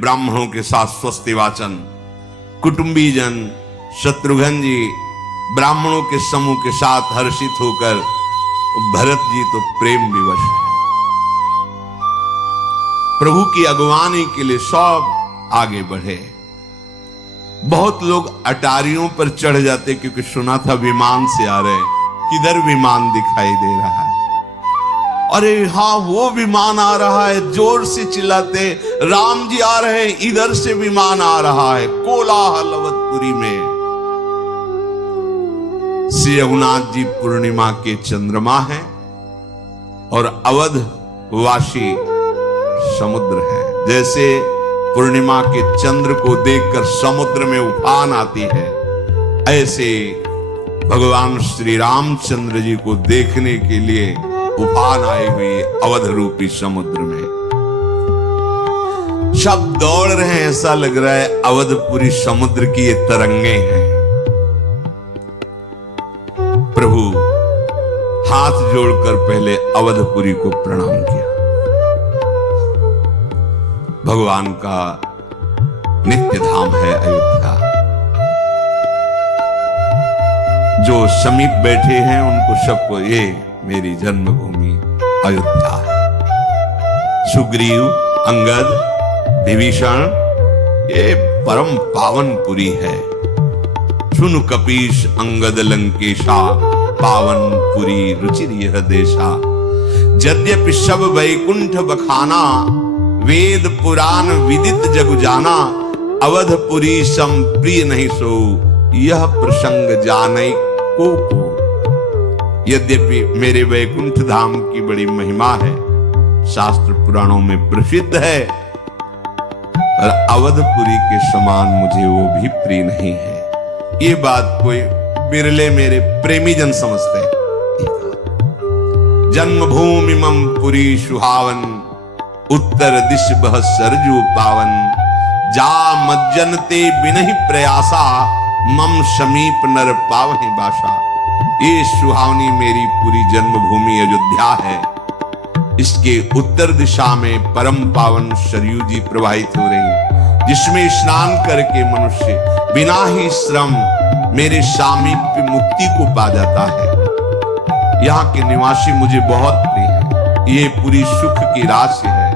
ब्राह्मणों के साथ स्वस्ति वाचन, कुटुंबी जन शत्रुघ्न जी ब्राह्मणों के समूह के साथ हर्षित होकर, भरत जी तो प्रेम विवश है। प्रभु की अगुवानी के लिए सब आगे बढ़े। बहुत लोग अटारियों पर चढ़ जाते क्योंकि सुना था विमान से आ रहे, किधर विमान दिखाई दे रहा है, अरे हाँ वो विमान आ रहा है, जोर से चिल्लाते राम जी आ रहे हैं, इधर से विमान आ रहा है। कोलाहल अवधपुरी में। श्री रघुनाथ जी पूर्णिमा के चंद्रमा है और अवध वासी समुद्र है। जैसे पूर्णिमा के चंद्र को देखकर समुद्र में उफान आती है, ऐसे भगवान श्री रामचंद्र जी को देखने के लिए उफान आई हुई अवध रूपी समुद्र में। सब दौड़ रहे हैं, ऐसा लग रहा है अवधपुरी समुद्र की ये तरंगे हैं। प्रभु हाथ जोड़कर पहले अवधपुरी को प्रणाम किया। भगवान का नित्य धाम है अयोध्या। जो समीप बैठे हैं उनको सबको ये मेरी जन्मभूमि अयोध्या है। सुग्रीव, अंगद, विभीषण, ये परम पावन पुरी है। सुन कपीश अंगद लंकेशा, पावन पुरी रुचिर यह देशा। यद्यपि सब वैकुंठ बखाना, वेद पुराण विदित जग जाना। अवधपुरी सम प्रिय नहीं सो, यह प्रसंग जाने को। यद्यपि मेरे वैकुंठ धाम की बड़ी महिमा है, शास्त्र पुराणों में प्रसिद्ध है, और अवधपुरी के समान मुझे वो भी प्रिय नहीं है। ये बात कोई बिरले मेरे प्रेमी जन समझते हैं। जन्मभूमि मम पुरी सुहावन, उत्तर दिश बह सरजू पावन। जा मज्जनते बिनहि प्रयासा, मम समीप नर पावहि बासा। ये सुहावनी मेरी पूरी जन्मभूमि अयोध्या है। इसके उत्तर दिशा में परम पावन सरयू जी प्रवाहित हो रही, जिसमें स्नान करके मनुष्य बिना ही श्रम मेरे सामीप्य मुक्ति को पा जाता है। यहाँ के निवासी मुझे बहुत प्रिय है। ये पूरी सुख की राशि है,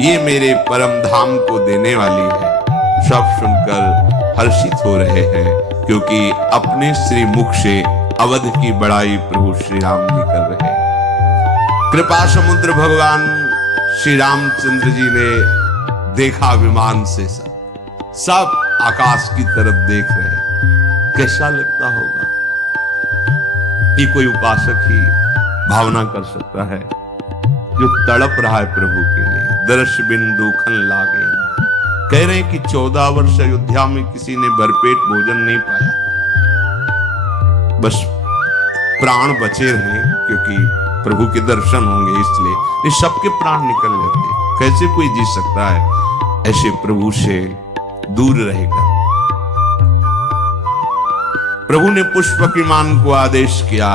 ये मेरे परम धाम को देने वाली है। सब सुनकर हर्षित हो रहे हैं, क्योंकि अपने श्री मुख से अवध की बड़ाई प्रभु श्री राम जी कर रहे हैं। कृपा समुद्र भगवान श्री रामचंद्र जी ने देखा विमान से, सब आकाश की तरफ देख रहे हैं। कैसा लगता होगा? ये कोई उपासक ही भावना कर सकता है, जो तड़प रहा है प्रभु के लिए। दर्श बिंदु खन लागे। कह रहे हैं कि 14 वर्ष अयोध्या में किसी ने भरपेट भोजन नहीं पाया, बस प्राण बचे रहे, क्योंकि प्रभु के दर्शन होंगे इसलिए। ये सबके प्राण निकल जाते, कैसे कोई जी सकता है ऐसे प्रभु से दूर रहकर। प्रभु ने पुष्पक विमान को आदेश किया,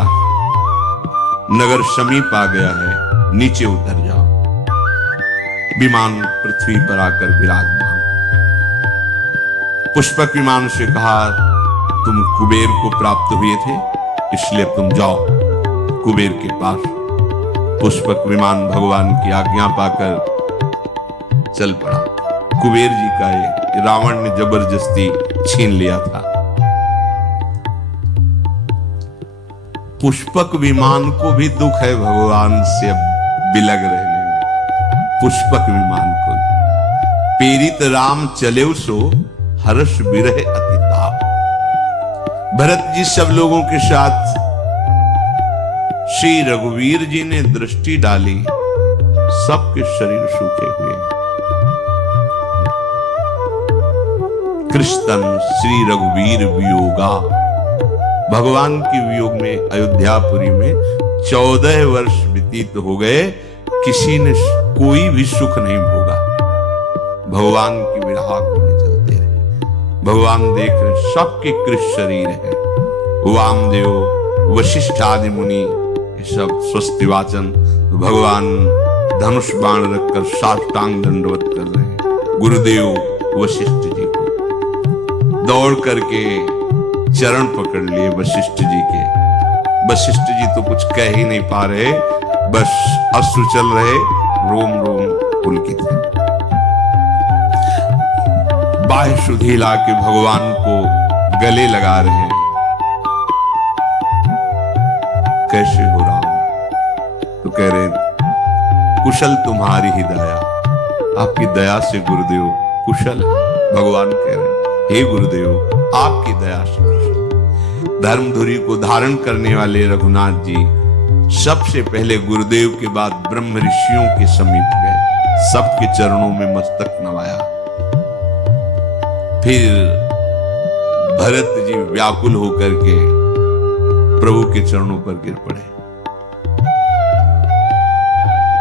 नगर समीप आ गया है, नीचे उतर जाओ। विमान पृथ्वी पर आकर विराजमान। पुष्पक विमान से कहा, तुम कुबेर को प्राप्त हुए थे, इसलिए तुम जाओ कुबेर के पास। पुष्पक विमान भगवान की आज्ञा पाकर चल पड़ा। कुबेर जी का ये रावण ने जबरदस्ती छीन लिया था। पुष्पक विमान को भी दुख है भगवान से बिलग रहने में। पुष्पक विमान को पीड़ित राम चले सो, हर्ष बिरह अतिताप। भरत जी सब लोगों के साथ श्री रघुवीर जी ने दृष्टि डाली, सबके शरीर सूखे हुए। कृष्ण श्री रघुवीर वियोगा। भगवान के वियोग में अयोध्यापुरी में 14 वर्ष व्यतीत हो गए, किसी ने कोई भी सुख नहीं भोगा। भगवान की विराग में चलते रहे। भगवान देख रहे, सबके कृष्ण शरीर है। वामदेव, वशिष्ठ आदि मुनि सब स्वस्ति वाचन। भगवान धनुष बाण रखकर साष्टांग दंडवत कर रहे हैं। गुरुदेव वशिष्ठ जी को। दौड़ करके चरण पकड़ लिए वशिष्ठ जी के। वशिष्ठ जी तो कुछ कह ही नहीं पा रहे, बस अश्रु चल रहे, रोम रोम पुलकित है। बाह्य सुधी ला के भगवान को गले लगा रहे हैं। कैसे हो राम? तो कह रहे कुशल तुम्हारी ही दया, आपकी दया से गुरुदेव कुशल है। भगवान कह रहे हैं हे गुरुदेव आपकी दया से कुशल। धर्मधुरी को धारण करने वाले रघुनाथ जी सबसे पहले गुरुदेव के बाद ब्रह्म ऋषियों के समीप गए, सबके चरणों में मस्तक नवाया। फिर भरत जी व्याकुल होकर के प्रभु के चरणों पर गिर पड़े।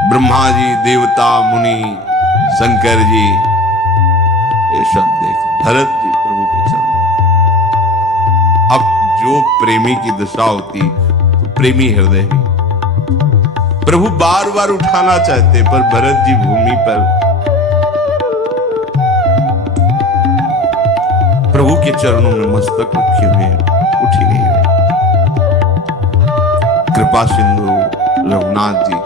ब्रह्मा जी, देवता, मुनि, शंकर जी ये सब देख भरत जी प्रभु के चरणों। अब जो प्रेमी की दशा होती तो प्रेमी हृदय ही प्रभु बार बार उठाना चाहते, पर भरत जी भूमि पर प्रभु के चरणों में मस्तक रखे हुए उठ ही नहीं रहे। कृपा सिंधु रघुनाथ जी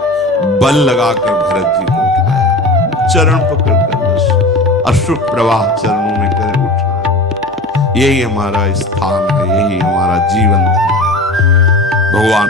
बल लगाकर भरत जी को उठाया, चरण पकड़कर बस अश्रु प्रवाह चरणों में कर उठाया। यही हमारा स्थान है, यही हमारा जीवन है। भगवान